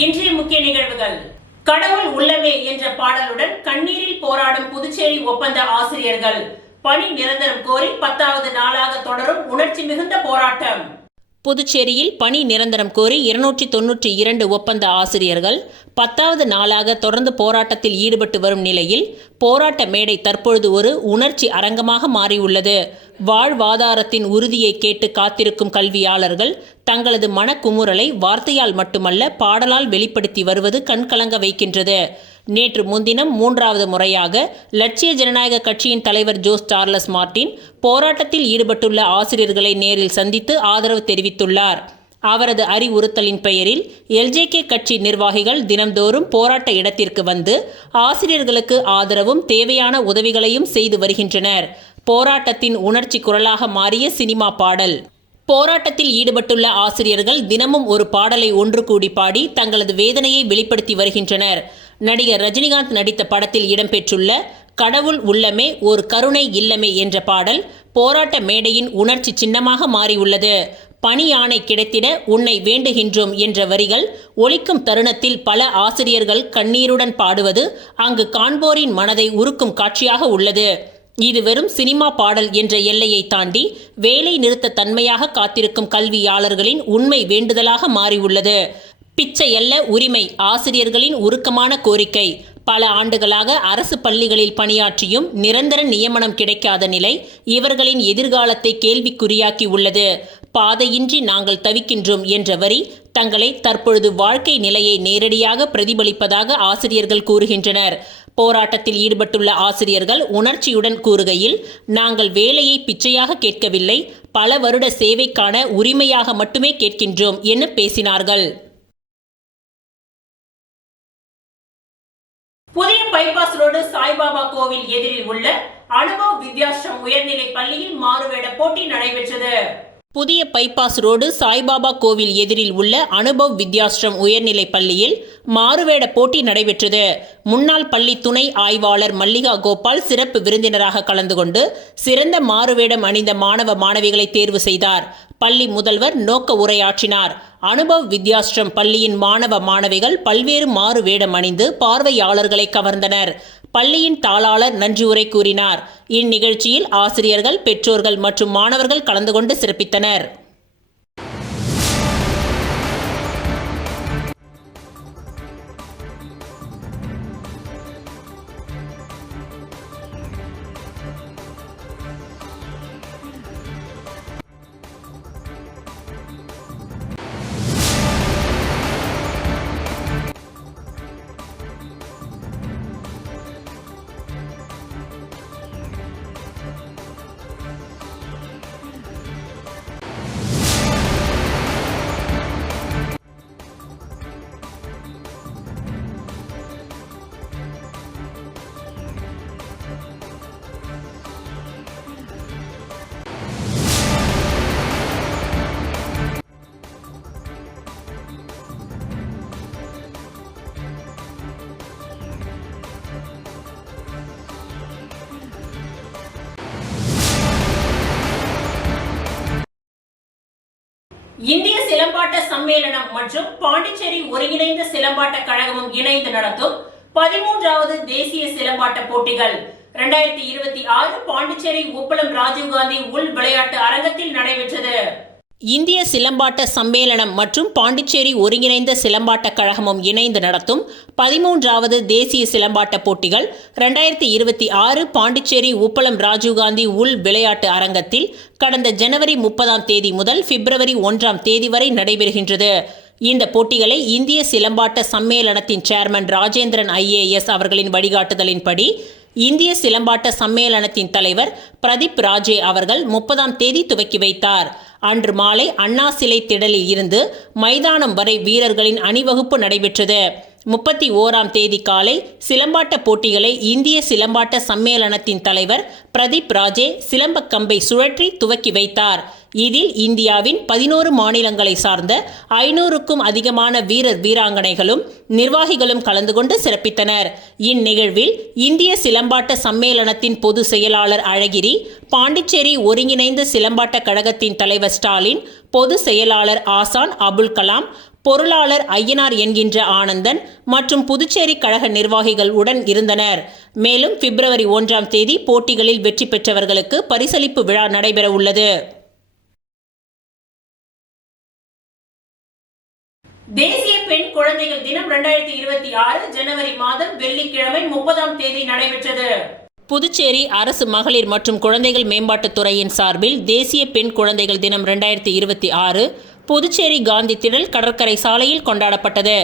இன்றைய முக்கிய நிகழ்வுகள். கடவுள் உள்ளமே என்ற பாடலுடன் கண்ணீரில் போராடும் புதுச்சேரி ஒப்பந்த ஆசிரியர்கள். பணி நிரந்தரம் கோரி 10வது நாளாக தொடரும் உணர்ச்சி மிகுந்த போராட்டம். புதுச்சேரியில் பணி நிரந்தரம் கோரி 292 ஒப்பந்த ஆசிரியர்கள் 10வது நாளாக தொடர்ந்து போராட்டத்தில் ஈடுபட்டு வரும் நிலையில் போராட்ட மேடை தற்பொழுது ஒரு உணர்ச்சி அரங்கமாக மாறியுள்ளது. வாழ்வாதாரத்தின் உறுதியை கேட்டு காத்திருக்கும் கல்வியாளர்கள் தங்களது மனக்குமுறலை வார்த்தையால் மட்டுமல்ல பாடலால் வெளிப்படுத்தி வருவது கண்கலங்க வைக்கின்றது. நேற்று முன்தினம் 3வது முறையாக லட்சிய ஜனநாயக கட்சியின் தலைவர் ஜோஸ் சார்லஸ் மார்டின் போராட்டத்தில் ஈடுபட்டுள்ள ஆசிரியர்களை நேரில் சந்தித்து ஆதரவு தெரிவித்துள்ளார். அவரது அறிவுறுத்தலின் பெயரில் LJK கட்சி நிர்வாகிகள் தினம்தோறும் போராட்ட இடத்திற்கு வந்து ஆசிரியர்களுக்கு ஆதரவும் தேவையான உதவிகளையும் செய்து வருகின்றனர். போராட்டத்தின் உணர்ச்சி குரலாக மாறிய சினிமா பாடல். போராட்டத்தில் ஈடுபட்டுள்ள ஆசிரியர்கள் தினமும் ஒரு பாடலை ஒன்று கூடி பாடி தங்களது வேதனையை வெளிப்படுத்தி வருகின்றனர். நடிகர் ரஜினிகாந்த் நடித்த படத்தில் இடம்பெற்றுள்ள கடவுள் உள்ளமே ஒரு கருணை இல்லமே என்ற பாடல் போராட்ட மேடையின் உணர்ச்சி சின்னமாக மாறியுள்ளது. பணி ஆணை கிடைத்திட உன்னை வேண்டுகின்றோம் என்ற வரிகள் ஒலிக்கும் தருணத்தில் பல ஆசிரியர்கள் கண்ணீருடன் பாடுவது அங்கு காண்போரின் மனதை உருக்கும் காட்சியாக உள்ளது. இது வெறும் சினிமா பாடல் என்ற எல்லையை தாண்டி வேலை நிறுத்த தன்மையாக காத்திருக்கும் கல்வியாளர்களின் உண்மை வேண்டுதலாக மாறியுள்ளது. பிச்சை அல்ல உரிமை ஆசிரியர்களின் உருக்கமான கோரிக்கை. பல ஆண்டுகளாக அரசு பள்ளிகளில் பணியாற்றியும் நிரந்தர நியமனம் கிடைக்காத நிலை இவர்களின் எதிர்காலத்தை கேள்விக்குறியாக்கி உள்ளது. பாதையின்றி நாங்கள் தவிக்கின்றோம் என்ற வரி தங்களை தற்பொழுது வாழ்க்கை நிலையை நேரடியாக பிரதிபலிப்பதாக ஆசிரியர்கள் கூறுகின்றனர். போராட்டத்தில் ஈடுபட்டுள்ள ஆசிரியர்கள் உணர்ச்சியுடன் கூறுகையில், நாங்கள் வேலையை பிச்சையாக கேட்கவில்லை, பல வருட சேவைக்கான உரிமையாக மட்டுமே கேட்கின்றோம் என பேசினார்கள். புதிய பைபாஸ் ரோடு சாய்பாபா கோவில் எதிரில் உள்ள அனுபவ் வித்யாஸ்ரம் உயர்நிலை பள்ளியில் மாறுவேட போட்டி நடைபெற்றது. புதிய பைபாஸ் ரோடு சாய்பாபா கோவில் எதிரில் உள்ள அனுபவ் வித்யாஸ்ரம் உயர்நிலை பள்ளியில் மாறுவேட போட்டி நடைபெற்றது. முன்னாள் பள்ளி துணை ஆய்வாளர் மல்லிகா கோபால் சிறப்பு விருந்தினராக கலந்து கொண்டு சிறந்த மாறுவேடம் அணிந்த மாணவ மாணவிகளை தேர்வு செய்தார். பள்ளி முதல்வர் நோக்க உரையாற்றினார். அனுபவ் வித்யாஸ்ரம் பள்ளியின் மாணவ மாணவிகள் பல்வேறு மாறு வேடம் அணிந்து பார்வையாளர்களை கவர்ந்தனர். பள்ளியின் தாளாளர் நன்றி உரை கூறினார். இந்நிகழ்ச்சியில் ஆசிரியர்கள், பெற்றோர்கள் மற்றும் மாணவர்கள் கலந்து கொண்டு சிறப்பித்தனர். இந்திய சிலம்பாட்ட சம்மேளனம் மற்றும் பாண்டிச்சேரி ஒருங்கிணைந்த சிலம்பாட்ட கழகமும் இணைந்து நடத்தும் 13வது தேசிய சிலம்பாட்ட போட்டிகள் 2026 பாண்டிச்சேரி உப்பளம் ராஜீவ்காந்தி உள் விளையாட்டு அரங்கத்தில் நடைபெற்றது. இந்திய சிலம்பாட்ட சம்மேளனம் மற்றும் பாண்டிச்சேரி ஒருங்கிணைந்த சிலம்பாட்ட கழகமும் இணைந்து நடத்தும் 13வது தேசிய சிலம்பாட்ட போட்டிகள் 2026 பாண்டிச்சேரி உப்பளம் ராஜீவ்காந்தி உள் விளையாட்டு அரங்கத்தில் கடந்த ஜனவரி 30ஆம் தேதி முதல் பிப்ரவரி 1ஆம் தேதி வரை நடைபெறுகின்றது. இந்த போட்டிகளை இந்திய சிலம்பாட்ட சம்மேளனத்தின் சேர்மன் ராஜேந்திரன் IAS அவர்களின் வழிகாட்டுதலின்படி இந்திய சிலம்பாட்ட சம்மேளனத்தின் தலைவர் பிரதீப் ராஜே அவர்கள் 30ஆம் தேதி துவக்கி வைத்தார். அன்று மாலை அண்ணா சிலை திடலில் இருந்து மைதானம் வரை வீரர்களின் அணிவகுப்பு நடைபெற்றது. 31ஆம் தேதி காலை சிலம்பாட்ட போட்டிகளை இந்திய சிலம்பாட்ட சம்மேளனத்தின் தலைவர் பிரதீப் ராஜே சிலம்ப கம்பை சுழற்றி துவக்கி வைத்தார். இதில் இந்தியாவின் 11 மாநிலங்களை சார்ந்த 500க்கும் அதிகமான வீரர் வீராங்கனைகளும் நிர்வாகிகளும் கலந்து கொண்டு சிறப்பித்தனர். இந்நிகழ்வில் இந்திய சிலம்பாட்ட சம்மேளனத்தின் பொது செயலாளர் அழகிரி, பாண்டிச்சேரி ஒருங்கிணைந்த சிலம்பாட்ட கழகத்தின் தலைவர் ஸ்டாலின், பொது செயலாளர் ஆசான் அபுல் கலாம், பொருளாளர் ஐயனார் என்கின்ற ஆனந்தன் மற்றும் புதுச்சேரி கழக நிர்வாகிகள் உடன் இருந்தனர். மேலும் பிப்ரவரி 1ஆம் தேதி போட்டிகளில் வெற்றி பெற்றவர்களுக்கு பரிசளிப்பு விழா நடைபெற உள்ளது. தேசிய பெண் குழந்தைகள் தினம் 2026 ஜனவரி மாதம் வெள்ளிக்கிழமை 30ஆம் தேதி நடைபெற்றது. புதுச்சேரி அரசு மகளிர் மற்றும் குழந்தைகள் மேம்பாட்டுத் துறையின் சார்பில் தேசிய பெண் குழந்தைகள் தினம் 2026 புதுச்சேரி காந்தி திடல் கடற்கரை சாலையில் கொண்டாடப்பட்டது.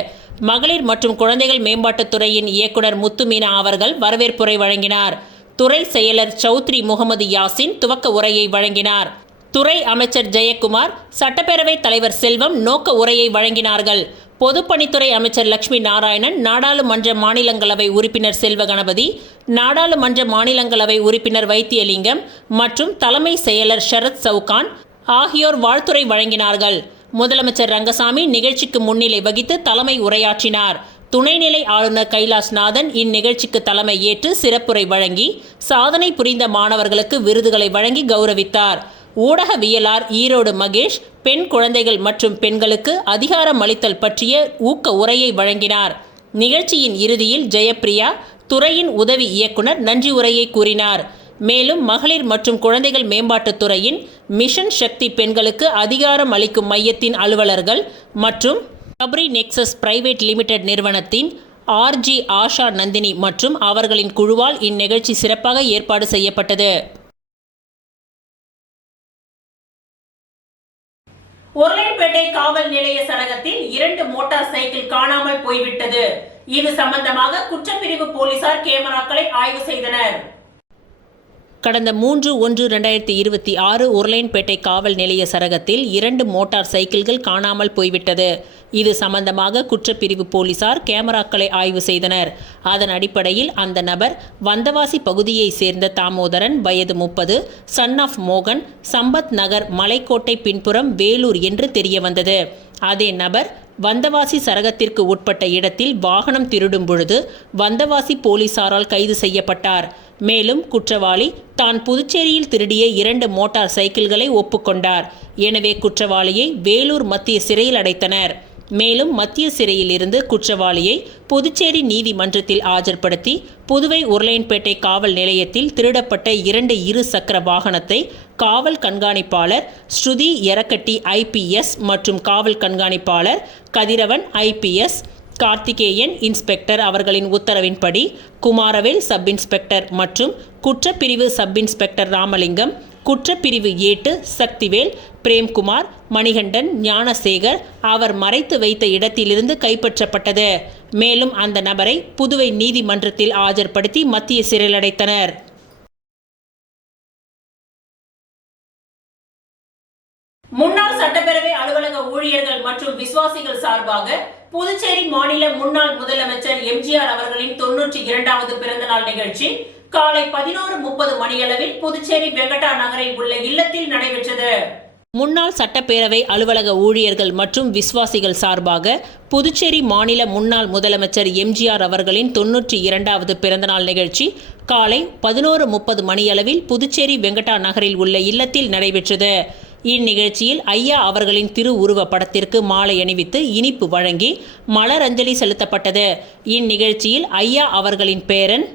மகளிர் மற்றும் குழந்தைகள் மேம்பாட்டுத் துறையின் இயக்குனர் முத்துமீனா அவர்கள் வரவேற்புரை வழங்கினார். துறை செயலர் சௌத்ரி முகமது யாசின் துவக்க உரையை வழங்கினார். துறை அமைச்சர் ஜெயக்குமார், சட்டப்பேரவைத் தலைவர் செல்வம் நோக்க உரையை வழங்கினார்கள். பொதுப்பணித்துறை அமைச்சர் லட்சுமி நாராயணன், நாடாளுமன்ற மாநிலங்களவை உறுப்பினர் செல்வ கணபதி, நாடாளுமன்ற மாநிலங்களவை உறுப்பினர் வைத்தியலிங்கம் மற்றும் தலைமை செயலர் ஷரத் சவுகான் ஆகியோர் வாழ்த்துரை வழங்கினார்கள். முதலமைச்சர் ரங்கசாமி நிகழ்ச்சிக்கு முன்னிலை வகித்து தலைமை உரையாற்றினார். துணைநிலை ஆளுநர் கைலாஷ்நாதன் இந்நிகழ்ச்சிக்கு தலைமை ஏற்று சிறப்புரை வழங்கி சாதனை புரிந்த மாணவர்களுக்கு விருதுகளை வழங்கி கௌரவித்தார். ஊடகவியலாளர் ஈரோடு மகேஷ் பெண் குழந்தைகள் மற்றும் பெண்களுக்கு அதிகாரம் அளித்தல் பற்றிய ஊக்க உரையை வழங்கினார். நிகழ்ச்சியின் இறுதியில் ஜெயப்பிரியா, துறையின் உதவி இயக்குனர் நன்றி உரையை கூறினார். மேலும் மகளிர் மற்றும் குழந்தைகள் மேம்பாட்டுத் துறையின் மிஷன் சக்தி பெண்களுக்கு அதிகாரம் அளிக்கும் மையத்தின் அலுவலர்கள் மற்றும் சபரி நெக்சஸ் பிரைவேட் லிமிடெட் நிறுவனத்தின் RG ஆஷா நந்தினி மற்றும் அவர்களின் குழுவால் இந்நிகழ்ச்சி சிறப்பாக ஏற்பாடு செய்யப்பட்டது. உருளைப்பேட்டை காவல் நிலைய சரகத்தில் 2 மோட்டார் சைக்கிள் காணாமல் போய்விட்டது. இது சம்பந்தமாக குற்றப்பிரிவு போலீசார் கேமராக்களை ஆய்வு செய்தனர். கடந்த 3/1/2026 உருளைப்பேட்டை காவல் நிலைய சரகத்தில் 2 மோட்டார் சைக்கிள்கள் காணாமல் போய்விட்டது. இது சம்பந்தமாக குற்றப்பிரிவு போலீசார் கேமராக்களை ஆய்வு செய்தனர். அதன் அடிப்படையில் அந்த நபர் வந்தவாசி பகுதியைச் சேர்ந்த தாமோதரன், வயது 30, சன் ஆஃப் மோகன், சம்பத் நகர் மலைக்கோட்டை பின்புறம், வேலூர் என்று தெரியவந்தது. அதே நபர் வந்தவாசி சரகத்திற்கு உட்பட்ட இடத்தில் வாகனம் திருடும் பொழுது வந்தவாசி போலீசாரால் கைது செய்யப்பட்டார். மேலும் குற்றவாளி தான் புதுச்சேரியில் திருடிய 2 மோட்டார் சைக்கிள்களை ஒப்புக்கொண்டார். எனவே குற்றவாளியை வேலூர் மத்திய சிறையில் அடைத்தனர். மேலும் மத்திய சிறையில் இருந்து குற்றவாளியை புதுச்சேரி நீதிமன்றத்தில் ஆஜர்படுத்தி புதுவை உருளையன்பேட்டை காவல் நிலையத்தில் திருடப்பட்ட 2 இரு சக்கர வாகனத்தை காவல் கண்காணிப்பாளர் ஸ்ருதி எரக்கட்டி IPS மற்றும் காவல் கண்காணிப்பாளர் கதிரவன் IPS, கார்த்திகேயன் இன்ஸ்பெக்டர் அவர்களின் உத்தரவின்படி குமாரவேல் சப் இன்ஸ்பெக்டர் மற்றும் குற்றப்பிரிவு சப் இன்ஸ்பெக்டர் ராமலிங்கம், குற்றப்பிரிவு ஏட்டு சக்திவேல், பிரேம்குமார், மணிகண்டன், ஞானசேகர் அவர் மறைத்து வைத்த இடத்திலிருந்து கைப்பற்றப்பட்டது. மேலும் அந்த நபரை புதுவை நீதிமன்றத்தில் ஆஜர்படுத்தி மத்திய சிறையில் அடைத்தனர். முன்னாள் சட்டப்பேரவை அலுவலக ஊழியர்கள் மற்றும் விசுவாசிகள் சார்பாக புதுச்சேரி மாநில முன்னாள் முதலமைச்சர் MGR அவர்களின் 92வது பிறந்தநாள் நிகழ்ச்சி காலை 11:30 மணியளவில் புதுச்சேரி வெங்கடா நகரில் உள்ள இல்லத்தில் நடைபெற்றது. முன்னாள் சட்டப்பேரவை அலுவலக ஊழியர்கள் மற்றும் விசுவாசிகள் சார்பாக புதுச்சேரி மாநில முன்னாள் முதலமைச்சர் MGR அவர்களின் 92வது பிறந்தநாள் நிகழ்ச்சி காலை 11:30 மணியளவில் புதுச்சேரி வெங்கடா நகரில் உள்ள இல்லத்தில் நடைபெற்றது. இந்நிகழ்ச்சியில் ஐயா அவர்களின் திருவுருவ படத்திற்கு மாலை அணிவித்து இனிப்பு வழங்கி மலரஞ்சலி செலுத்தப்பட்டது. இந்நிகழ்ச்சியில் ஐயா அவர்களின் பேரன்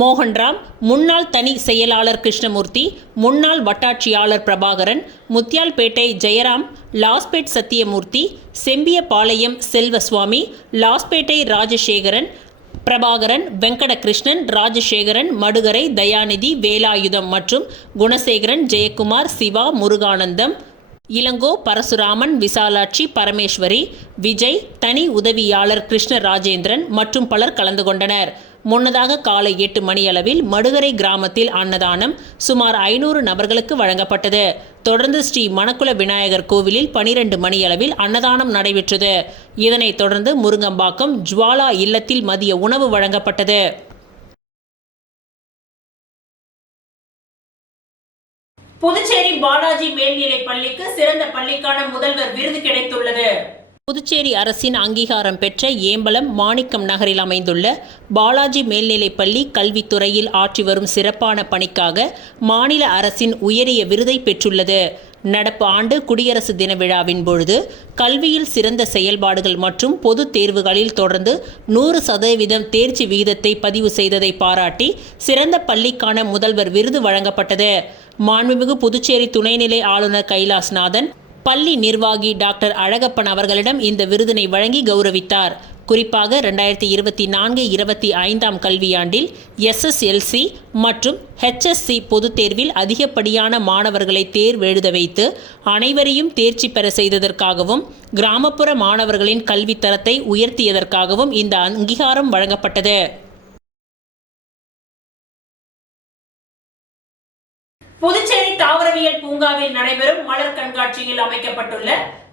மோகன்ராம், முன்னாள் தனி செயலாளர் கிருஷ்ணமூர்த்தி, முன்னாள் வட்டாட்சியாளர் பிரபாகரன், முத்தியால்பேட்டை ஜெயராம், லாஸ்பேட் சத்தியமூர்த்தி, செம்பியபாளையம் செல்வசுவாமி, லாஸ்பேட்டை ராஜசேகரன், பிரபாகரன், வெங்கடகிருஷ்ணன், ராஜசேகரன், மடுகரை, தயாநிதி, வேலாயுதம் மற்றும் குணசேகரன், ஜெயக்குமார், சிவா, முருகானந்தம், இளங்கோ, பரசுராமன், விசாலாட்சி, பரமேஸ்வரி, விஜய், தனி உதவியாளர் கிருஷ்ண ராஜேந்திரன் மற்றும் பலர் கலந்து கொண்டனர். முன்னதாக காலை 8 மணியளவில் மடுகரை கிராமத்தில் அன்னதானம் சுமார் 500 நபர்களுக்கு வழங்கப்பட்டது. தொடர்ந்து ஸ்ரீ மணக்குள விநாயகர் கோவிலில் 12 மணியளவில் அன்னதானம் நடைபெற்றது. இதனைத் தொடர்ந்து முருங்கம்பாக்கம் ஜுவாலா இல்லத்தில் மதிய உணவு வழங்கப்பட்டது. புதுச்சேரி பாலாஜி மேல்நிலைப் பள்ளிக்கு சிறந்த பள்ளிக்கான முதல்வர் விருது கிடைத்துள்ளது. புதுச்சேரி அரசின் அங்கீகாரம் பெற்ற ஏம்பலம் மாணிக்கம் நகரில் அமைந்துள்ள பாலாஜி மேல்நிலைப்பள்ளி கல்வித்துறையில் ஆற்றி வரும் சிறப்பான பணிக்காக மாநில அரசின் உயரிய விருதை பெற்றுள்ளது. நடப்பு ஆண்டு குடியரசு தின விழாவின் பொழுது கல்வியில் சிறந்த செயல்பாடுகள் மற்றும் பொதுத் தேர்வுகளில் தொடர்ந்து 100% தேர்ச்சி விகிதத்தை பதிவு செய்ததை பாராட்டி சிறந்த பள்ளிக்கான முதல்வர் விருது வழங்கப்பட்டது. மாண்புமிகு புதுச்சேரி துணைநிலை ஆளுநர் கைலாஷ்நாதன் பள்ளி நிர்வாகி டாக்டர் அழகப்பன் அவர்களிடம் இந்த விருதினை வழங்கி கௌரவித்தார். குறிப்பாக 2024-25 கல்வியாண்டில் SSLC மற்றும் HSC பொதுத் தேர்வில் அதிகப்படியான மாணவர்களை தேர்வெழுத வைத்து அனைவரையும் தேர்ச்சி பெற செய்ததற்காகவும் கிராமப்புற மாணவர்களின் கல்வித் தரத்தை உயர்த்தியதற்காகவும் இந்த அங்கீகாரம் வழங்கப்பட்டது. புதுச்சேரி தாவரவியல் பூங்காவில் நடைபெறும் மலர் கண்காட்சியில் அமைக்கப்பட்டுள்ள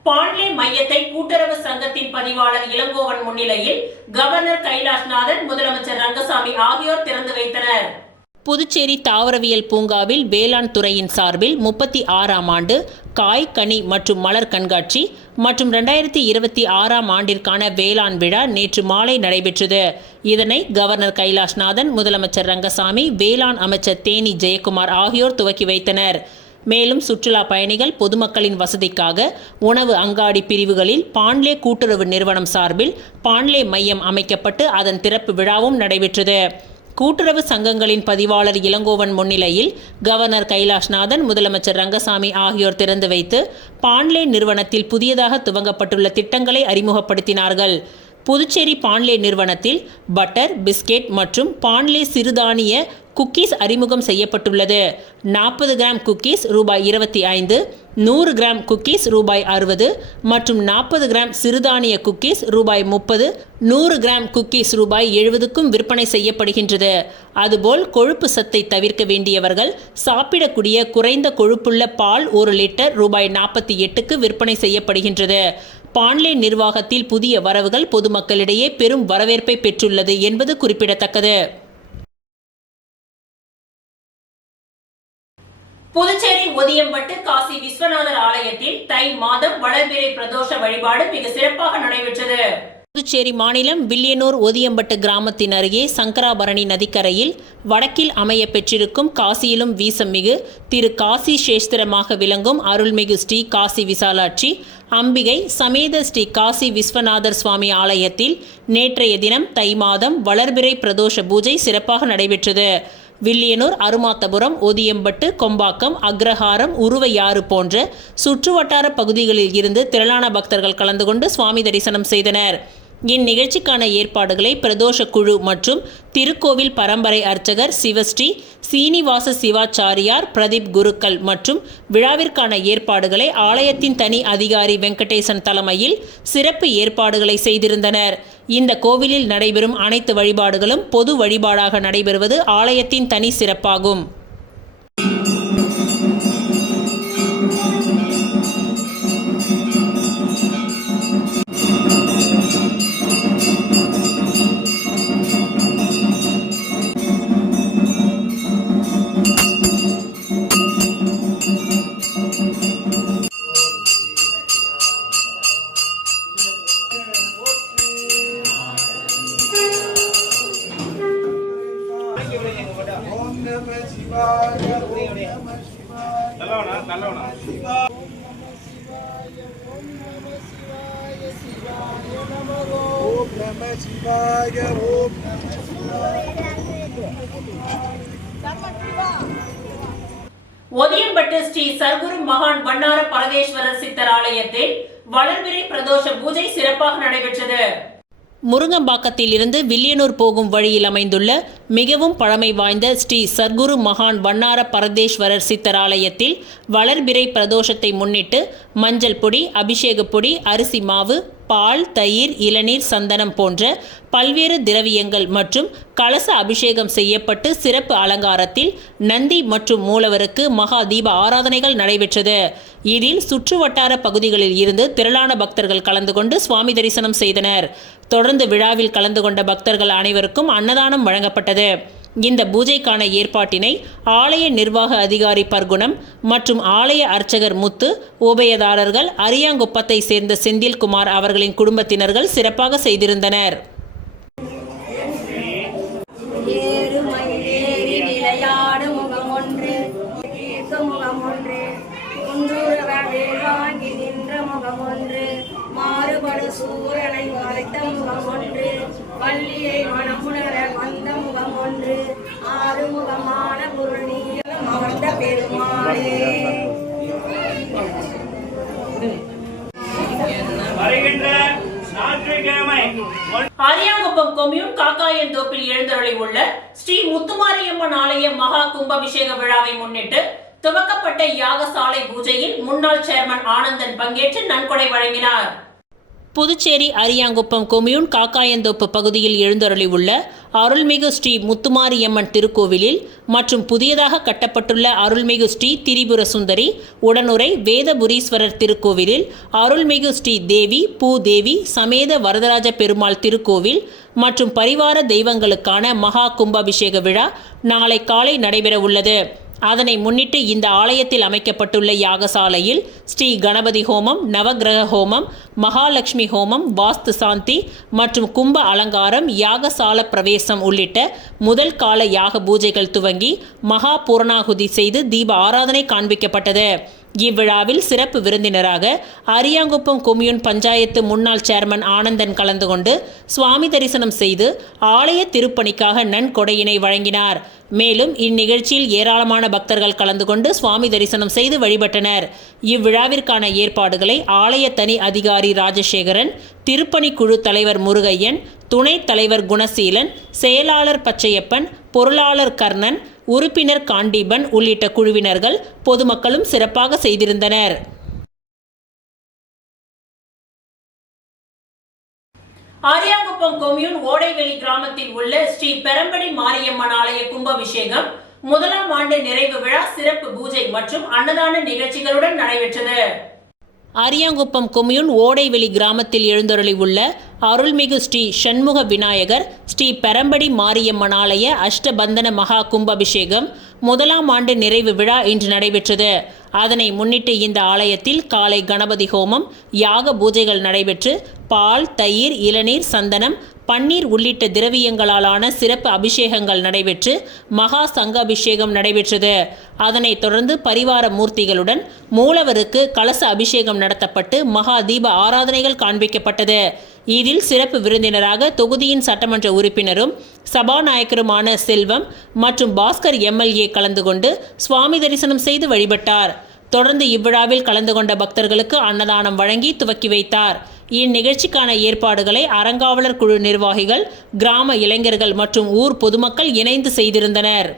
பாண்லே மையத்தை கூட்டுறவு சங்கத்தின் பதிவாளர் இளங்கோவன் முன்னிலையில் கவர்னர் கைலாஷ்நாதன், முதலமைச்சர் ரங்கசாமி ஆகியோர் திறந்து வைத்தனர். புதுச்சேரி தாவரவியல் பூங்காவில் வேளாண் துறையின் சார்பில் 36ஆம் ஆண்டு காய், கனி மற்றும் மலர் கண்காட்சி மற்றும் 2026ஆம் ஆண்டிற்கான வேளாண் விழா நேற்று மாலை நடைபெற்றது. இதனை கவர்னர் கைலாஷ்நாதன், முதலமைச்சர் ரங்கசாமி, வேளாண் அமைச்சர் தேனி ஜெயக்குமார் ஆகியோர் துவக்கி வைத்தனர். மேலும் சுற்றுலா பயணிகள் பொதுமக்களின் வசதிக்காக உணவு அங்காடி பிரிவுகளில் பாண்லே கூட்டுறவு நிறுவனம் சார்பில் பாண்லே மையம் அமைக்கப்பட்டு அதன் திறப்பு விழாவும் நடைபெற்றது. கூட்டுறவு சங்கங்களின் பதிவாளர் இளங்கோவன் முன்னிலையில் கவர்னர் கைலாஷ்நாதன், முதலமைச்சர் ரங்கசாமி ஆகியோர் திறந்து வைத்து பாண்லே நிறுவனத்தில் புதியதாக துவங்கப்பட்டுள்ள திட்டங்களை அறிமுகப்படுத்தினார்கள். புதுச்சேரி பாண்லே நிறுவனத்தில் பட்டர், பிஸ்கெட் மற்றும் பாண்லே சிறுதானிய குக்கீஸ் அறிமுகம் செய்யப்பட்டுள்ளது. 40 கிராம் குக்கீஸ் ரூபாய் 25, 100 கிராம் குக்கீஸ் ரூபாய் 60 மற்றும் 40 கிராம் சிறுதானிய குக்கீஸ் ரூபாய் 30, 100 கிராம் குக்கீஸ் ரூபாய் 70க்கும் விற்பனை செய்யப்படுகின்றது. அதுபோல் கொழுப்பு சத்தை தவிர்க்க வேண்டியவர்கள் சாப்பிடக்கூடிய குறைந்த கொழுப்புள்ள பால் 1 லிட்டர் ரூபாய் 48க்கு விற்பனை செய்யப்படுகின்றது. பாண்லே நிர்வாகத்தில் புதிய வரவுகள் பொதுமக்களிடையே பெரும் வரவேற்பை பெற்றுள்ளது என்பது குறிப்பிடத்தக்கது. புதுச்சேரி ஒதியம்பட்டு காசி விஸ்வநாதர் ஆலயத்தில் தை மாதம் வளர்பிறை பிரதோஷ வழிபாடு மிக சிறப்பாக நடைபெற்றது. புதுச்சேரி மாநிலம் வில்லியனூர் ஒதியம்பட்டு கிராமத்தின் அருகே சங்கராபரணி நதிக்கரையில் வடக்கில் அமைய பெற்றிருக்கும் காசியிலும் வீசமிகு திரு காசி சேஸ்திரமாக விளங்கும் அருள்மிகு ஸ்ரீ காசி விசாலாட்சி அம்பிகை சமேத ஸ்ரீ காசி விஸ்வநாதர் சுவாமி ஆலயத்தில் நேற்றைய தினம் தை மாதம் வளர்பிறை பிரதோஷ பூஜை சிறப்பாக நடைபெற்றது. வில்லியனூர், அருமாத்தபுரம், ஒதியம்பட்டு, கொம்பாக்கம், அக்ரஹாரம், உருவையாறு போன்ற சுற்றுவட்டார பகுதிகளில் இருந்து திரளான பக்தர்கள் கலந்து கொண்டு சுவாமி தரிசனம் செய்தனர். இந்நிகழ்ச்சிக்கான ஏற்பாடுகளை பிரதோஷ குழு மற்றும் திருக்கோவில் பரம்பரை அர்ச்சகர் சிவஸ்ரீ சீனிவாச சிவாச்சாரியார், பிரதீப் குருக்கள் மற்றும் விழாவிற்கான ஏற்பாடுகளை ஆலயத்தின் தனி அதிகாரி வெங்கடேசன் தலைமையில் சிறப்பு ஏற்பாடுகளை செய்திருந்தனர். இந்த கோவிலில் நடைபெறும் அனைத்து வழிபாடுகளும் பொது வழிபாடாக நடைபெறுவது ஆலயத்தின் தனி சிறப்பாகும். ஒதியம்பட்டு ஸ்ரீ சர்க்குரு மகான் வண்ணார பரதேஸ்வரர் சித்தர் ஆலயத்தில் வளர்பிறை பிரதோஷ பூஜை சிறப்பாக நடைபெற்றது. முருங்கம்பாக்கத்தில் இருந்து வில்லியனூர் போகும் வழியில் அமைந்துள்ள மிகவும் பழமை வாய்ந்த ஸ்ரீ சர்க்குரு மகான் வண்ணார பரதேஸ்வரர் சித்தர் ஆலயத்தில் வளர்பிறை பிரதோஷத்தை முன்னிட்டு மஞ்சள் பொடி, அபிஷேக பொடி, அரிசி மாவு, பால், தயிர், இளநீர், சந்தனம் போன்ற பல்வேறு திரவியங்கள் மற்றும் கலச அபிஷேகம் செய்யப்பட்டு சிறப்பு அலங்காரத்தில் நந்தி மற்றும் மூலவருக்கு மகா தீப ஆராதனைகள் நடைபெற்றது. இதில் சுற்றுவட்டார பகுதிகளில் இருந்து திரளான பக்தர்கள் கலந்து கொண்டு சுவாமி தரிசனம் செய்தனர். தொடர்ந்து விழாவில் கலந்து கொண்ட பக்தர்கள் அனைவருக்கும் அன்னதானம் வழங்கப்பட்டது. இந்த பூஜைக்கான ஏற்பாட்டினை ஆலய நிர்வாக அதிகாரி பர்குணம் மற்றும் ஆலய அர்ச்சகர் முத்து, உபயதாரர்கள் அரியாங்குப்பத்தை சேர்ந்த செந்தில்குமார் அவர்களின் குடும்பத்தினர்கள் சிறப்பாக செய்திருந்தனர். மாறுபடு சூரனை மறைத்த முகம் ஒன்று, பள்ளியை மனமுணர வந்த முகம் ஒன்று, ஆறுமுகமான பொருள் நீளம் அமர்ந்த பெருமாளே. அரியாங்குப்பம் கொம்யூன் காக்காயன் தோப்பில் எழுந்தருளி உள்ள ஸ்ரீ முத்துமாரியம்மன் ஆலய மகா கும்பாபிஷேக விழாவை முன்னிட்டு துவக்கப்பட்ட யாகசாலை பூஜையில் முன்னாள் சேர்மன் ஆனந்தன் பங்கேற்று நன்கொடை வழங்கினார். புதுச்சேரி அரியாங்குப்பம் கொம்யூன் காக்காயந்தோப்பு பகுதியில் எழுந்தருளி உள்ள அருள்மிகு ஸ்ரீ முத்துமாரியம்மன் திருக்கோவிலில் மற்றும் புதியதாக கட்டப்பட்டுள்ள அருள்மிகு ஸ்ரீ திரிபுர சுந்தரி உடனுரை வேதபுரீஸ்வரர் திருக்கோவிலில் அருள்மிகு ஸ்ரீ தேவி பூதேவி சமேத வரதராஜ பெருமாள் திருக்கோவில் மற்றும் பரிவார தெய்வங்களுக்கான மகா கும்பாபிஷேக விழா நாளை காலை நடைபெற உள்ளது. அதனை முன்னிட்டு இந்த ஆலயத்தில் அமைக்கப்பட்டுள்ள யாகசாலையில் ஸ்ரீ கணபதி ஹோமம், நவகிரக ஹோமம், மகாலட்சுமி ஹோமம், வாஸ்து சாந்தி மற்றும் கும்ப அலங்காரம், யாகசால பிரவேசம் உள்ளிட்ட முதல் கால யாக பூஜைகள் துவங்கி மகா பூரணாகுதி செய்து தீப ஆராதனை காண்பிக்கப்பட்டது. இவ்விழாவில் சிறப்பு விருந்தினராக அரியாங்குப்பம் கொம்யூன் பஞ்சாயத்து முன்னாள் சேர்மன் ஆனந்தன் கலந்து கொண்டு சுவாமி தரிசனம் செய்து ஆலய திருப்பணிக்காக நன்கொடையினை வழங்கினார். மேலும் இந்நிகழ்ச்சியில் ஏராளமான பக்தர்கள் கலந்து கொண்டு சுவாமி தரிசனம் செய்து வழிபட்டனர். இவ்விழாவிற்கான ஏற்பாடுகளை ஆலய தனி அதிகாரி ராஜசேகரன், திருப்பணி குழு தலைவர் முருகையன், துணைத் தலைவர் குணசீலன், செயலாளர் பச்சையப்பன், பொருளாளர் கர்ணன், உறுப்பினர் காண்டீபன் உள்ளிட்ட குழுவினர்கள் பொதுமக்களும் சிறப்பாக செய்திருந்தனர். அரியாங்குப்பம் கொம்யூன் ஓடைவெளி கிராமத்தில் உள்ள ஸ்ரீ பெரம்படி மாரியம்மன் ஆலய கும்பாபிஷேகம் முதலாம் ஆண்டு நிறைவு விழா சிறப்பு பூஜை மற்றும் அன்னதான நிகழ்ச்சிகளுடன் நடைபெற்றது. அரியாங்குப்பம் கொம்யூன் ஓடைவெளி கிராமத்தில் எழுந்தருளி உள்ள அருள்மிகு ஸ்ரீ சண்முக விநாயகர் ஸ்ரீ பெரம்படி மாரியம்மன் ஆலய அஷ்டபந்தன மகா கும்பாபிஷேகம் முதலாம் ஆண்டு நிறைவு விழா இன்று நடைபெற்றது. அதனை முன்னிட்டு இந்த ஆலயத்தில் காலை கணபதி ஹோமம், யாக பூஜைகள் நடைபெற்று பால், தயிர், இளநீர், சந்தனம், பன்னீர் உள்ளிட்ட திரவியங்களாலான சிறப்பு அபிஷேகங்கள் நடைபெற்று மகா சங்க அபிஷேகம் நடைபெற்றது. அதனைத் தொடர்ந்து பரிவார மூர்த்திகளுடன் மூலவருக்கு கலச அபிஷேகம் நடத்தப்பட்டு மகா தீப ஆராதனைகள் காண்பிக்கப்பட்டது. இதில் சிறப்பு விருந்தினராக தொகுதியின் சட்டமன்ற உறுப்பினரும் சபாநாயகருமான செல்வம் மற்றும் பாஸ்கர் எம்எல்ஏ கலந்து கொண்டு சுவாமி தரிசனம் செய்து வழிபட்டார். தொடர்ந்து இவ்விழாவில் கலந்து கொண்ட பக்தர்களுக்கு அன்னதானம் வழங்கி துவக்கி வைத்தார். இந்நிகழ்ச்சிக்கான ஏற்பாடுகளை அறங்காவலர் குழு நிர்வாகிகள், கிராம இளைஞர்கள் மற்றும் ஊர் பொதுமக்கள் இணைந்து செய்திருந்தனர்.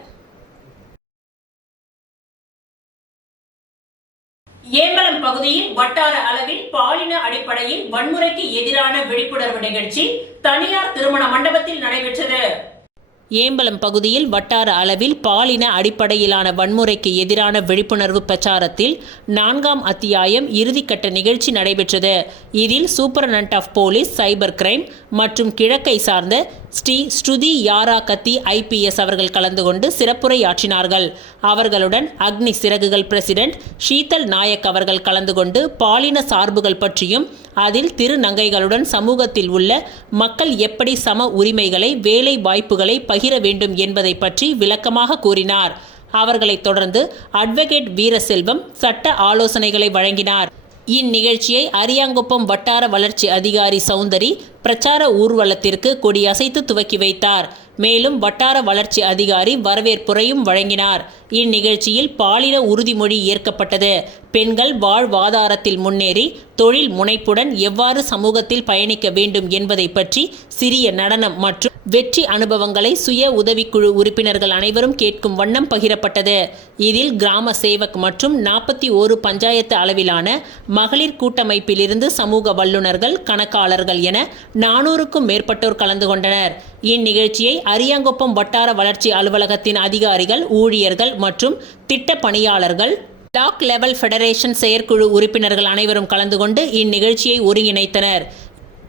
ஏம்பலம் பகுதியில் வட்டார அளவில் பாலின அடிப்படையில் வன்முறைக்கு எதிரான விழிப்புணர்வு நிகழ்ச்சி தனியார் திருமண மண்டபத்தில் நடைபெற்றது. ஏம்பலம் பகுதியில் வட்டார அளவில் பாலின அடிப்படையிலான வன்முறைக்கு எதிரான விழிப்புணர்வு பிரச்சாரத்தில் 4ஆம் அத்தியாயம் இறுதிக்கட்ட நிகழ்ச்சி நடைபெற்றது. இதில் superintendent of police cyber crime மற்றும் கிழக்கை சார்ந்த ஸ்ரீ ஸ்ருதி யாரா கத்தி IPS அவர்கள் கலந்து கொண்டு சிறப்புரையாற்றினார்கள். அவர்களுடன் அக்னி சிறகுகள் பிரசிடென்ட் ஷீதல் நாயக் அவர்கள் கலந்து கொண்டு பாலின சார்புகள் பற்றியும் அதில் திருநங்கைகளுடன் சமூகத்தில் உள்ள மக்கள் எப்படி சம உரிமைகளை, வேலை வாய்ப்புகளை பகிர வேண்டும் என்பதை பற்றி விளக்கமாக கூறினார். அவர்களைத் தொடர்ந்து அட்வொகேட் வீரசெல்வம் சட்ட ஆலோசனைகளை வழங்கினார். இந்நிகழ்ச்சியை அரியாங்குப்பம் வட்டார வளர்ச்சி அதிகாரி சௌந்தரி பிரச்சார ஊர்வலத்திற்கு கொடியசைத்து துவக்கி வைத்தார். மேலும் வட்டார வளர்ச்சி அதிகாரி வரவேற்புரையும் வழங்கினார். இந்நிகழ்ச்சியில் பாலின உறுதிமொழி ஏற்கப்பட்டது. பெண்கள் வாழ்வாதாரத்தில் முன்னேறி தொழில் முனைப்புடன் எவ்வாறு சமூகத்தில் பயணிக்க வேண்டும் என்பதை பற்றி சிறிய நடனம் மற்றும் வெற்றி அனுபவங்களை சுய உதவிக்குழு உறுப்பினர்கள் அனைவரும் கேட்கும் வண்ணம் பகிரப்பட்டது. இதில் கிராம சேவக் மற்றும் 41 பஞ்சாயத்து அளவிலான மகளிர் கூட்டமைப்பிலிருந்து சமூக வல்லுநர்கள், கணக்காளர்கள் என 400க்கும் மேற்பட்டோர் கலந்து கொண்டனர். இந்நிகழ்ச்சியை அரியாங்குப்பம் வட்டார வளர்ச்சி அலுவலகத்தின் அதிகாரிகள், ஊழியர்கள் மற்றும் திட்ட பணியாளர்கள், பிளாக் லெவல் ஃபெடரேஷன் செயற்குழு உறுப்பினர்கள் அனைவரும் கலந்து கொண்டு இந்நிகழ்ச்சியை ஒருங்கிணைத்தனர்.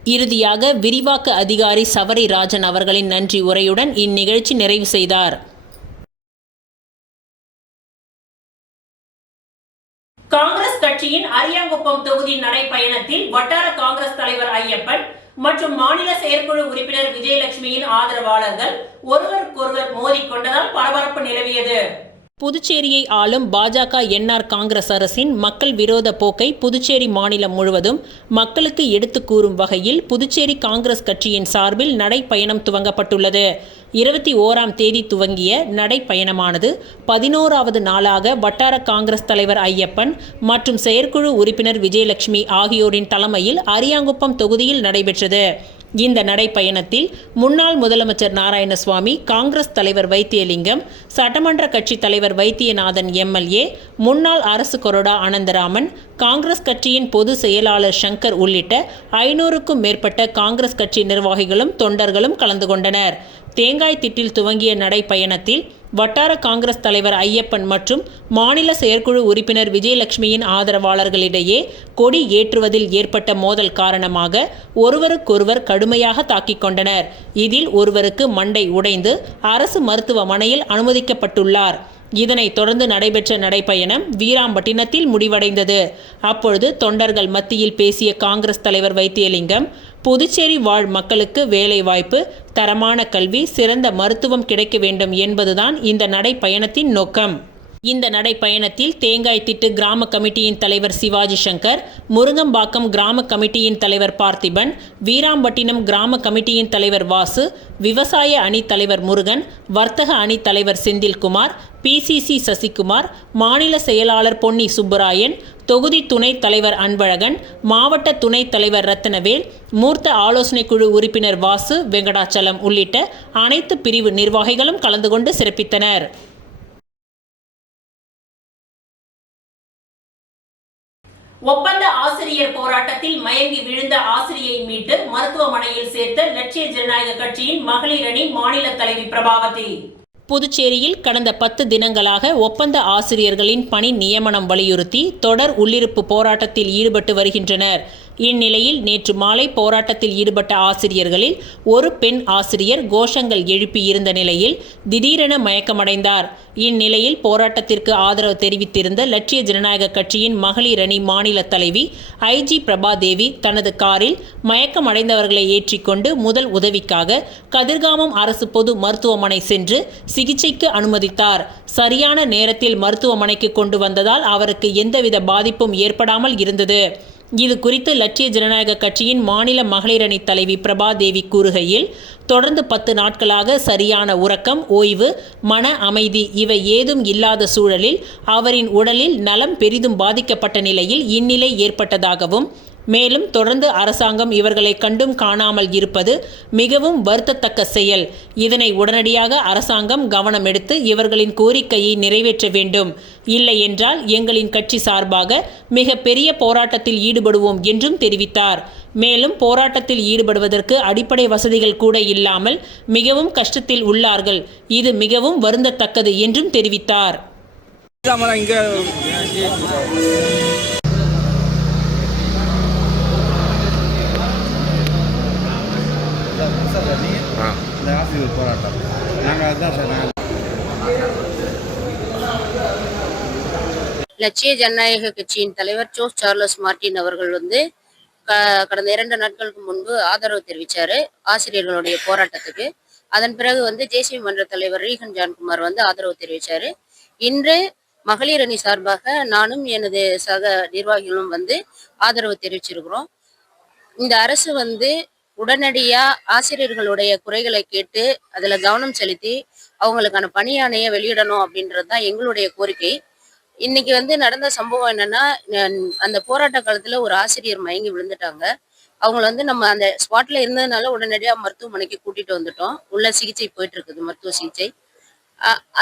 இறுதியாக விரிவாக்க அதிகாரி சவரி ராஜன் அவர்களின் நன்றி உரையுடன் இந்நிகழ்ச்சி நிறைவு செய்தார். காங்கிரஸ் கட்சியின் அரியாங்குப்பம் தொகுதி நடைப்பயணத்தில் வட்டார காங்கிரஸ் தலைவர் ஐயப்பன் மற்றும் மாநில செயற்குழு உறுப்பினர் விஜயலட்சுமியின் ஆதரவாளர்கள் ஒருவருக்கொருவர் மோதிக்கொண்டதால் பரபரப்பு நிலவியது. புதுச்சேரியை ஆளும் பாஜக என்ஆர் காங்கிரஸ் அரசின் மக்கள் விரோத போக்கை புதுச்சேரி மாநிலம் முழுவதும் மக்களுக்கு எடுத்து கூறும் வகையில் புதுச்சேரி காங்கிரஸ் கட்சியின் சார்பில் நடைப்பயணம் துவங்கப்பட்டுள்ளது. 21ஆம் தேதி துவங்கிய நடைப்பயணமானது 11வது நாளாக வட்டார காங்கிரஸ் தலைவர் ஐயப்பன் மற்றும் செயற்குழு உறுப்பினர் விஜயலட்சுமி ஆகியோரின் தலைமையில் அரியாங்குப்பம் தொகுதியில் நடைபெற்றது. இந்த நடைப்பயணத்தில் முன்னாள் முதலமைச்சர் நாராயணசுவாமி, காங்கிரஸ் தலைவர் வைத்தியலிங்கம், சட்டமன்ற கட்சி தலைவர் வைத்தியநாதன் எம்எல்ஏ, முன்னாள் அரசு கொறடா அனந்தராமன், காங்கிரஸ் கட்சியின் பொதுச் செயலாளர் சங்கர் உள்ளிட்ட 500க்கும் மேற்பட்ட காங்கிரஸ் கட்சி நிர்வாகிகளும் தொண்டர்களும் கலந்து கொண்டனர். தேங்காய் திட்டில் துவங்கிய நடைப்பயணத்தில் வட்டார காங்கிரஸ் தலைவர் ஐயப்பன் மற்றும் மாநில செயற்குழு உறுப்பினர் விஜயலட்சுமியின் ஆதரவாளர்களிடையே கொடி ஏற்றுவதில் ஏற்பட்ட மோதல் காரணமாக ஒருவருக்கொருவர் கடுமையாக தாக்கிக் கொண்டனர். இதில் ஒருவருக்கு மண்டை உடைந்து அரசு மருத்துவமனையில் அனுமதிக்கப்பட்டுள்ளார். இதனைத் தொடர்ந்து நடைபெற்ற நடைப்பயணம் வீராம்பட்டினத்தில் முடிவடைந்தது. அப்பொழுது தொண்டர்கள் மத்தியில் பேசிய காங்கிரஸ் தலைவர் வைத்தியலிங்கம், புதுச்சேரி வாழ் மக்களுக்கு வேலை வாய்ப்பு, தரமான கல்வி, சிறந்த மருத்துவம் கிடைக்க வேண்டும் என்பதுதான் இந்த நடைப்பயணத்தின் நோக்கம். இந்த நடைப்பயணத்தில் தேங்காய் திட்டு கிராம கமிட்டியின் தலைவர் சிவாஜி சங்கர், முருங்கம்பாக்கம் கிராம கமிட்டியின் தலைவர் பார்த்திபன், வீராம்பட்டினம் கிராம கமிட்டியின் தலைவர் வாசு, விவசாய அணி தலைவர் முருகன், வர்த்தக அணி தலைவர் செந்தில்குமார், பிசிசி சசிகுமார், மாநில செயலாளர் பொன்னி சுப்பராயன், தொகுதி துணைத் தலைவர் அன்பழகன், மாவட்ட துணைத் தலைவர் ரத்தினவேல், மூர்த்த ஆலோசனை குழு உறுப்பினர் வாசு வெங்கடாச்சலம் உள்ளிட்ட அனைத்து பிரிவு நிர்வாகிகளும் கலந்து கொண்டு சிறப்பித்தனர். ஒப்பந்த ஆசிரியர் போராட்டத்தில் மயங்கி விழுந்த ஆசிரியை மீட்டு மருத்துவமனையில் சேர்த்த லட்சிய ஜனநாயக கட்சியின் மகளிர் அணி மாநில தலைவி பிரபாவதி. புதுச்சேரியில் கடந்த 10 தினங்களாக ஒப்பந்த ஆசிரியர்களின் பணி நியமனம் வலியுறுத்தி தொடர் உள்ளிருப்பு போராட்டத்தில் ஈடுபட்டு வருகின்றனர். இந்நிலையில் நேற்று மாலை போராட்டத்தில் ஈடுபட்ட ஆசிரியர்களில் ஒரு பெண் ஆசிரியர் கோஷங்கள் எழுப்பியிருந்த நிலையில் திடீரென மயக்கமடைந்தார். இந்நிலையில் போராட்டத்திற்கு ஆதரவு தெரிவித்திருந்த லட்சிய ஜனநாயக கட்சியின் மகளிர் அணி மாநில தலைவி ஐஜி பிரபாதேவி தனது காரில் மயக்கமடைந்தவர்களை ஏற்றிக்கொண்டு முதல் உதவிக்காக கதிர்காமம் அரசு பொது மருத்துவமனை சென்று சிகிச்சைக்கு அனுமதித்தார். சரியான நேரத்தில் மருத்துவமனைக்கு கொண்டு வந்ததால் அவருக்கு எந்தவித பாதிப்பும் ஏற்படாமல் இருந்தது. இது குறித்து லட்சிய ஜனநாயக கட்சியின் மாநில மகளிர் அணி தலைவி பிரபாதேவி கூறுகையில், தொடர்ந்து 10 நாட்களாக சரியான உறக்கம், ஓய்வு, மன அமைதி இவை ஏதும் இல்லாத சூழலில் அவரின் உடலில் நலம் பெரிதும் பாதிக்கப்பட்ட நிலையில் இந்நிலை ஏற்பட்டதாகவும், மேலும் தொடர்ந்து அரசாங்கம் இவர்களை கண்டும் காணாமல் இருப்பது மிகவும் வருத்தத்தக்க செயல். இதனை உடனடியாக அரசாங்கம் கவனம் எடுத்து இவர்களின் கோரிக்கையை நிறைவேற்ற வேண்டும். இல்லை என்றால் எங்களின் கட்சி சார்பாக மிக பெரிய போராட்டத்தில் ஈடுபடுவோம் என்றும் தெரிவித்தார். மேலும் போராட்டத்தில் ஈடுபடுவதற்கு அடிப்படை வசதிகள் கூட இல்லாமல் மிகவும் கஷ்டத்தில் உள்ளார்கள். இது மிகவும் வருந்தத்தக்கது என்றும் தெரிவித்தார். போராட்டம் நாங்கள் அதுதான் சார். லட்சிய ஜனநாயக கட்சியின் தலைவர் ஜோஸ் சார்லஸ் மார்டின் அவர்கள் கடந்த 2 நாட்களுக்கு முன்பு ஆதரவு தெரிவித்தார் ஆசிரியர்களுடைய போராட்டத்துக்கு. அதன் பிறகு ஜேசி மன்ற தலைவர் ரீகன் ஜான்குமார் ஆதரவு தெரிவித்தார். இன்று மகளிர் அணி சார்பாக நானும் எனது சக நிர்வாகிகளும் ஆதரவு தெரிவிச்சிருக்கிறோம். இந்த அரசு உடனடியா ஆசிரியர்களுடைய குறைகளை கேட்டு அதுல கவனம் செலுத்தி அவங்களுக்கான பணியாணையை வெளியிடணும் அப்படின்றது தான் எங்களுடைய கோரிக்கை. இன்னைக்கு நடந்த சம்பவம் என்னன்னா, அந்த போராட்ட காலத்துல ஒரு ஆசிரியர் மயங்கி விழுந்துட்டாங்க. அவங்கள நம்ம அந்த ஸ்பாட்ல இருந்ததுனால உடனடியா மருத்துவமனைக்கு கூட்டிட்டு வந்துட்டோம். உள்ள சிகிச்சை போயிட்டு இருக்குது, மருத்துவ சிகிச்சை.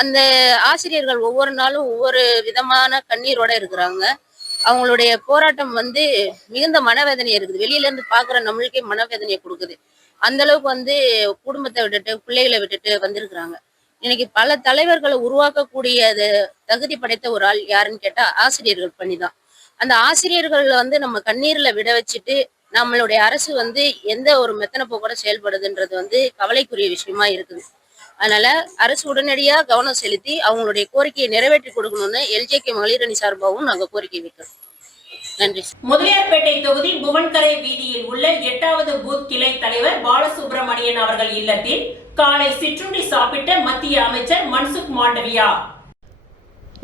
அந்த ஆசிரியர்கள் ஒவ்வொரு நாளும் ஒவ்வொரு விதமான கண்ணீரோட இருக்கிறாங்க. அவங்களுடைய போராட்டம் மிகுந்த மனவேதனை இருக்குது. வெளியில இருந்து பாக்குற நம்மளுக்கே மனவேதனையை கொடுக்குது. அந்த அளவுக்கு குடும்பத்தை விட்டுட்டு பிள்ளைகளை விட்டுட்டு வந்திருக்கிறாங்க. இன்னைக்கு பல தலைவர்களை உருவாக்கக்கூடிய தகுதி படைத்த ஒரு ஆள் யாருன்னு கேட்டா ஆசிரியர்கள் பணிதான். அந்த ஆசிரியர்கள் நம்ம கண்ணீர்ல விட வச்சுட்டு நம்மளுடைய அரசு வந்து எந்த ஒரு மெத்தன போக்கோட செயல்படுதுன்றது வந்து கவலைக்குரிய விஷயமா இருக்குது. அதனால அரசு உடனடியாக கவனம் செலுத்தி அவங்களுடைய கோரிக்கையை நிறைவேற்றி கொடுக்கணும்னு எல்ஜேகே மகளிர் அணி சார்பாகவும் நாங்கள் கோரிக்கை வைக்கிறோம். நன்றி. முதலியார்பேட்டை தொகுதி புவன்கரை வீதியில் உள்ள 8வது பூத் கிளை தலைவர் பாலசுப்ரமணியன் அவர்கள் இல்லத்தில் காலை சிற்றுண்டி சாப்பிட்ட மத்திய அமைச்சர் மன்சுக் மாண்டவியா.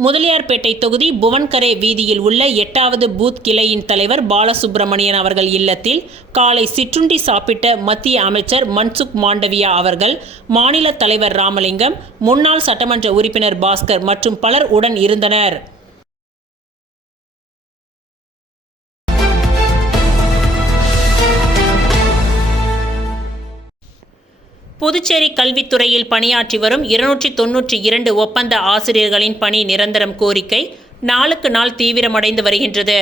முதலியார்பேட்டை தொகுதி புவன்கரை வீதியில் உள்ள 8வது பூத் கிளையின் தலைவர் பாலசுப்ரமணியன் அவர்கள் இல்லத்தில் காலை சிற்றுண்டி சாப்பிட்ட மத்திய அமைச்சர் மன்சுக் மாண்டவியா அவர்கள் மாநில தலைவர் ராமலிங்கம், முன்னாள் சட்டமன்ற உறுப்பினர் பாஸ்கர் மற்றும் பலர் உடன் இருந்தனர். புதுச்சேரி கல்வித்துறையில் பணியாற்றி வரும் 292 ஒப்பந்த ஆசிரியர்களின் பணி நிரந்தரம் கோரிக்கை நாளுக்கு நாள் தீவிரமடைந்து வருகின்றது.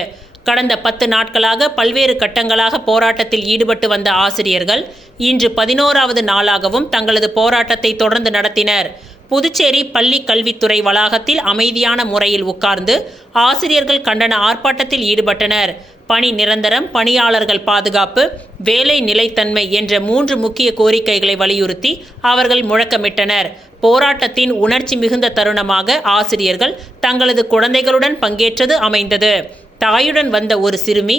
கடந்த 10 நாட்களாக பல்வேறு கட்டங்களாக போராட்டத்தில் ஈடுபட்டு வந்த ஆசிரியர்கள் இன்று 11வது நாளாகவும் தங்களது போராட்டத்தை தொடர்ந்து நடத்தினர். புதுச்சேரி பள்ளி கல்வித்துறை வளாகத்தில் அமைதியான முறையில் உட்கார்ந்து ஆசிரியர்கள் கண்டன ஆர்ப்பாட்டத்தில் ஈடுபட்டனர். பணி நிரந்தரம், பணியாளர்கள் பாதுகாப்பு, வேலை நிலைத்தன்மை என்ற 3 முக்கிய கோரிக்கைகளை வலியுறுத்தி அவர்கள் முழக்கமிட்டனர். போராட்டத்தின் உணர்ச்சி மிகுந்த தருணமாக ஆசிரியர்கள் தங்களது குழந்தைகளுடன் பங்கேற்றது அமைந்தது. தாயுடன் வந்த ஒரு சிறுமி,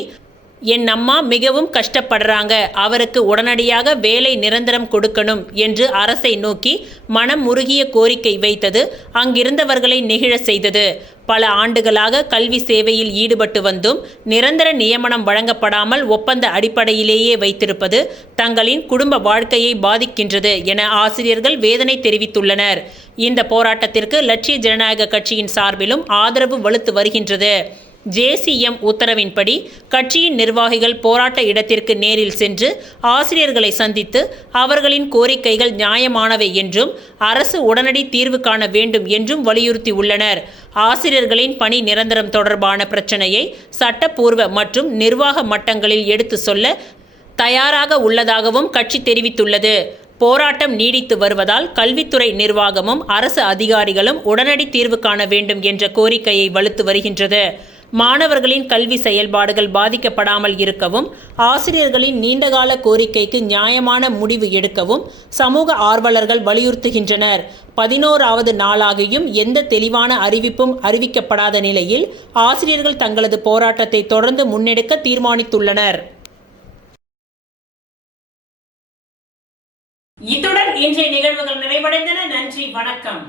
என் அம்மா மிகவும் கஷ்டப்படுறாங்க, அவருக்கு உடனடியாக வேலை நிரந்தரம் கொடுக்கணும் என்று அரசை நோக்கி மனம் உருகிய கோரிக்கை வைத்தது அங்கிருந்தவர்களை நெகிழ செய்தது. பல ஆண்டுகளாக கல்வி சேவையில் ஈடுபட்டு வந்தும் நிரந்தர நியமனம் வழங்கப்படாமல் ஒப்பந்த அடிப்படையிலேயே வைத்திருப்பது தங்களின் குடும்ப வாழ்க்கையை பாதிக்கின்றது என ஆசிரியர்கள் வேதனை தெரிவித்துள்ளனர். இந்த போராட்டத்திற்கு லட்சிய ஜனநாயக கட்சியின் சார்பிலும் ஆதரவு வலுத்து வருகின்றது. ஜேசிஎம் உத்தரவின்படி கட்சியின் நிர்வாகிகள் போராட்ட இடத்திற்கு நேரில் சென்று ஆசிரியர்களை சந்தித்து அவர்களின் கோரிக்கைகள் நியாயமானவை என்றும் அரசு உடனடி தீர்வு காண வேண்டும் என்றும் வலியுறுத்தி உள்ளனர். ஆசிரியர்களின் பணி நிரந்தரம் தொடர்பான பிரச்சனையை சட்டப்பூர்வ மற்றும் நிர்வாக மட்டங்களில் எடுத்து சொல்ல தயாராக உள்ளதாகவும் கட்சி தெரிவித்துள்ளது. போராட்டம் நீடித்து வருவதால் கல்வித்துறை நிர்வாகமும் அரசு அதிகாரிகளும் உடனடி தீர்வு காண வேண்டும் என்ற கோரிக்கையை வலுத்து வருகின்றது. மாணவர்களின் கல்வி செயல்பாடுகள் பாதிக்கப்படாமல் இருக்கவும், ஆசிரியர்களின் நீண்டகால கோரிக்கைக்கு நியாயமான முடிவு எடுக்கவும் சமூக ஆர்வலர்கள் வலியுறுத்துகின்றனர். 11வது நாளாகியும் எந்த தெளிவான அறிவிப்பும் அறிவிக்கப்படாத நிலையில் ஆசிரியர்கள் தங்களது போராட்டத்தை தொடர்ந்து முன்னெடுக்க தீர்மானித்துள்ளனர். இத்துடன் இன்றைய நிகழ்வுகள் நிறைவடைந்தன. நன்றி, வணக்கம்.